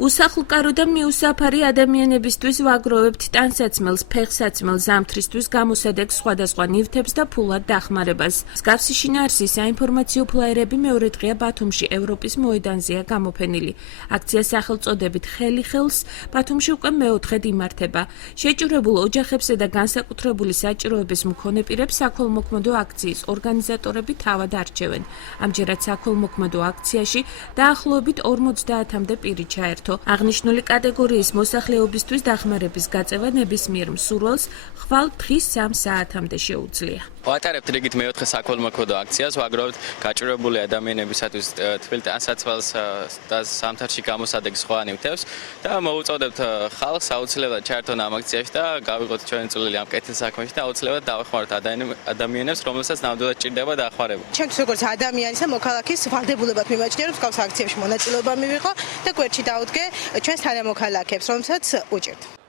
უსახლკარო და მიუსაფარი ადამიანებისთვის ვაგროვებთ ტანსაცმელს, ფეხსაცმელს, ზამთრისთვის გამოსადეგ სხვადასხვა ნივთებს და ფულად დახმარებას. მსგავსი შინაარსის საინფორმაციო ფლაიერები მეორე დღეა ბათუმში ევროპის მოედანზეა გამოფენილი. აქცია სახელწოდებით ხელი ხელს ბათუმში უკვე მეოთხედ იმართება. შეჭურებულ ოჯახებსა და განსაკუთრებული საჭიროების მქონე პირებს საქველმოქმედო აქციის ორგანიზატორები თავად არჩევენ. ამჯერად საქველმოქმედო აქციაში დაახლოებით 50-მდე პირი ჩაერთო. აღნიშნული კატეგორიის მოსახლეობისთვის დახმარების გაწევა ნებისმიერ მსურველს ხვალ დღის 3 საათამდე შეუძლია. ვატარებთ რიგით მეოთხე საქველმოქმედო აქციას, ვაგროვებთ გაჭირვებული ადამიანებისათვის თბილ ტანსაცმელს და ზამთარში გამოსადეგ სხვა ნივთებს და მოუწოდებთ ხალხს აუცილებლად ჩაერთონ ამ აქციაში და გავიღოთ ჩვენი წვლილი ამ კეთილ საქმეში და აუცილებლად დავეხმაროთ ადამიანებს, რომელსაც ნამდვილად ჭირდება დახმარება. ჩემთვის როგორც ადამიანისა მოქალაქის ვალდებულებად მიმაჩნია, რომ მსგავს აქციებში მონაწილეობა მივიღო და გვერდში დავუდგე ჩვენს თანამოქალაქეებს, რომელსაც უჭირთ.